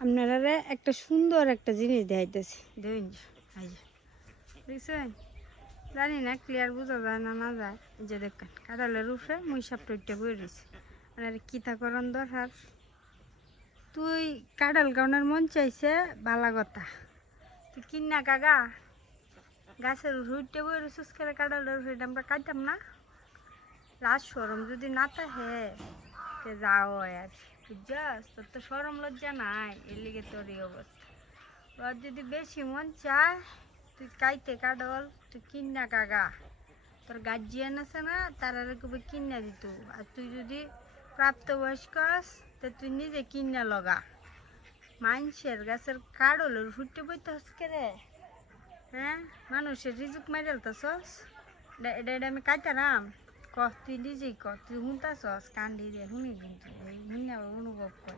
আপনারা একটা সুন্দর একটা জিনিস দেখাইতেছি। দেখুন দেখছেন? জানি না ক্লিয়ার বোঝা যায় না না যায়। যে দেখেন, কাঁঠালের উপরে মুই সাপ টইটা বই রয়েছে আর কিতা করণ দরকার? তুই কাঁঠাল গাউনের মন চাইছে বালা কথা। তুই কিনা কাগা গাছের উঠতে বই রয়েছিস করে কাঁঠালের উপরে? আমরা কাটতাম না? লাজ সরম যদি না থাকে যাও আর বুঝছস তোর তো সরম লজ্জা নাই, এর লিগে তোর এই অবস্থা। তোর যদি বেশি মন চায়, তুই কাইতে কাডল তুই কিনা কাগা। তোর গার্জিয়ান আছে না, তারা কবে কিনা দিত। আর তুই যদি প্রাপ্তবয়স্ক হস তো তুই নিজে কিনা লগা। মানুষের গাছের কাডলের ফুটতে বইতে হসকে রে? হ্যাঁ? মানুষের রিজুক মাইরাল তো সস এটা আমি কাটারাম ক তুই নিজেই ক তুই শুনতাছস কান্দি দিয়ে শুনি কিন্তু শুনে আবার অনুভব কর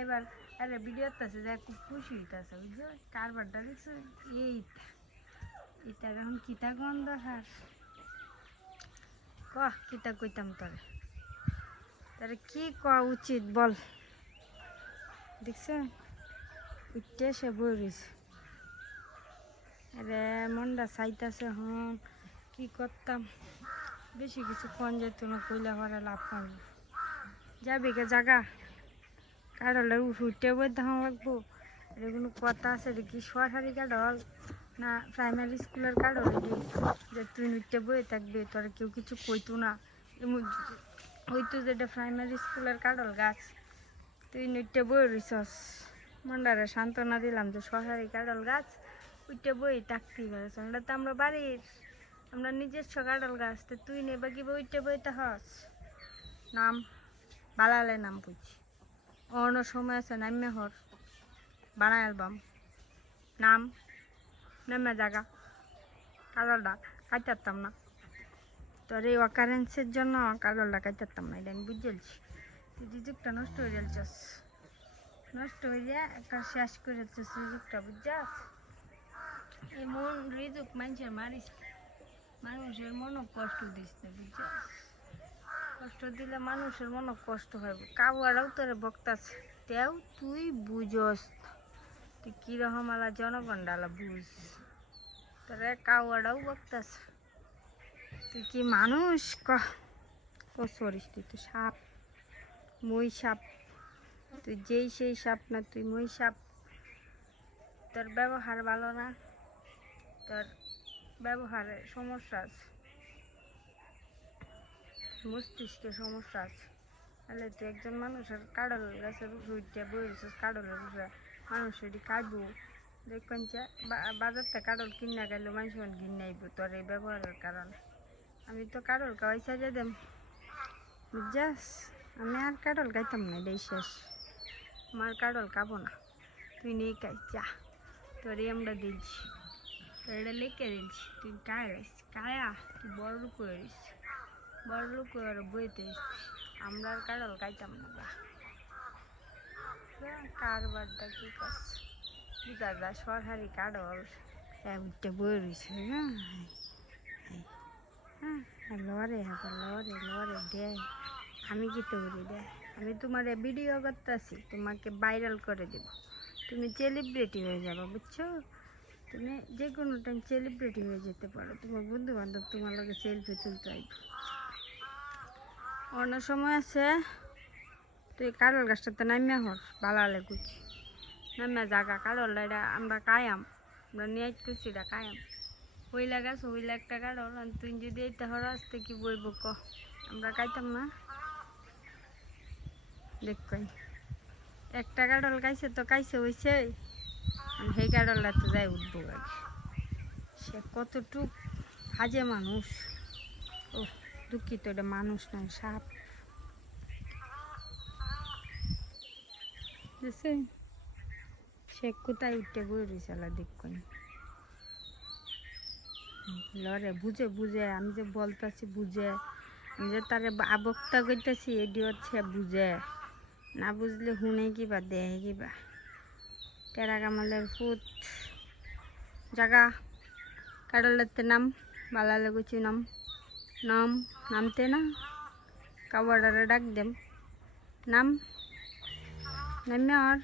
এবার আরে ভিডিওতে আছে যে, খুব খুশি হইতাছে বুঝছ কারবারটা দেখছ এইটা এটা এখন কিতা গন্ধ হার ক, কিতা কইতাম তোরে তারে কি কওয়া উচিত বল। দেখছ? উঠতে সে বই রয়েছে আরে মনটা চাইতাছে হন, কি করতাম বেশি কিছু ফোন যেত না কইলা ভরা লাভ পাবো যাবি কে জাগা। কাডলের উঠে বই দেখা লাগবো। এটা কোনো কথা আছে এটা কি সরকারি কাডল না প্রাইমারি স্কুলের এটি যে তুই উঠতে বই থাকবি, তোর কেউ কিছু কইতো না। হইতো যেটা প্রাইমারি স্কুলের কাডল গাছ তুই নৃত্য বই রইছস। মন্ডারে সান্ত্বনা দিলাম যে সরকারি কাডল গাছ উঠতে বই থাকতেই পারে তো আমরা বাড়ির আমরা কাডল গাছ, তো তুই নেবা কি বইতে বইতে হস। নাম, বালালে নাম বুঝি। অন্য সময় আছে, নামে হর। বানায় অ্যালবাম। নাম, নামে জায়গা কাজলটা কাটাতাম না। তোর এই অকারেন্সের জন্য কাজলটা কাটাতাম না, এটা আমি বুঝেছি তুই রিজুকটা নষ্ট হয়ে যাচ্ছস নষ্ট হয়ে যায়, একটা শেষ করে যাচ্ছিস রিজুকটা বুঝছাস এই মন রিজুক, মানুষের মারিস। মানুষের মনও কষ্ট দিস না বুঝছাস কষ্ট দিলে মানুষের মনও কষ্ট হয়। কাবুয়ারাও তোরে বক্তাছে তেও তুই বুঝস। তুই কীরকম আলা জনগণ ডালা বুঝ। তোরে কাউয়ারাও বক্তাছে তুই কি মানুষ? ক। ও সরিস তুই তো সাপ। মই সাপ। তুই যেই সেই সাপ না, তুই মই সাপ। তোর ব্যবহার ভালো না। তোর ব্যবহারে সমস্যা আছে। মস্তিষ্কে সমস্যা আছে। তাহলে তুই একজন মানুষের কাডল গাছের রুইটা বইছিস কাডলের উপরে মানুষ এটি কাটবো দেখবেন যে বা- বাজার থেকে কাডল কিনা গেলে মানুষ কিনে আইব তোর এই ব্যবহারের কারণে। আমি তো কাডল খাওয়াই সাজা দেম। বুঝছাস? আমি আর কাডল খাইতাম না, এটাই শেষ। আমার কাডল খাব না। তুই নিয়ে খাই চা তোরই আমরা দিচ্ছি। তোর এটা লিখে দিচ্ছি তুই কায়াস কায়া তুই বড় লোক হয়েছিস বড় লোক বইতে আমরা আর কাডল খাইতাম না গা কারবারটা কি করছে বুঝা যায় সরকারি কাডল উঠতে বই রয়েছে হ্যাঁ হ্যাঁ লরে হ্যাঁ লরে লরে দে আমি কি তো বলি দে আমি তোমার ভিডিও করতেছি তোমাকে ভাইরাল করে দেব তুমি সেলিব্রিটি হয়ে যাবে বুঝছ তুমি যে কোনো টাইম সেলিব্রিটি হয়ে যেতে পারো। তোমার বন্ধু বান্ধব তোমার লগে সেলফি তুলতে আইব অন্য সময় আছে, তুই কারল গাছটাতে নামিয়া হর বালালে কুচি। নামিয়া জাগা কারল এটা আমরা কায়াম। আমরা নিয়ে করছি এটা কায়াম। হইলা গাছ, হইলা একটা কারল আর তুই যদি এইটা হর আসতে কি বইব ক। আমরা খাইতাম না। দেখ একটা কাডল খাইছে তো খাইছে হইছে। আর সেই যাই উঠবো আগে সে কতটুক হাজে মানুষ। ও দুঃখিত, এটা মানুষ নয়, সাপ। সে কোথায় উঠতে বই রয়েছে দেখুন। লরে, বুঝে বুঝে, আমি যে বলতেছি বুঝে। আমি যে তারে আবক্তা করতেছি এটি সে বুঝে। না বুঝলে শুনে কিবা দেয় কিবা টেরা ফুত জাগা। কাডলেতে নাম বালালে গুচি নাম। নাম, নামতে না, কাবাডারে ডাক দেম। নাম, নামে আর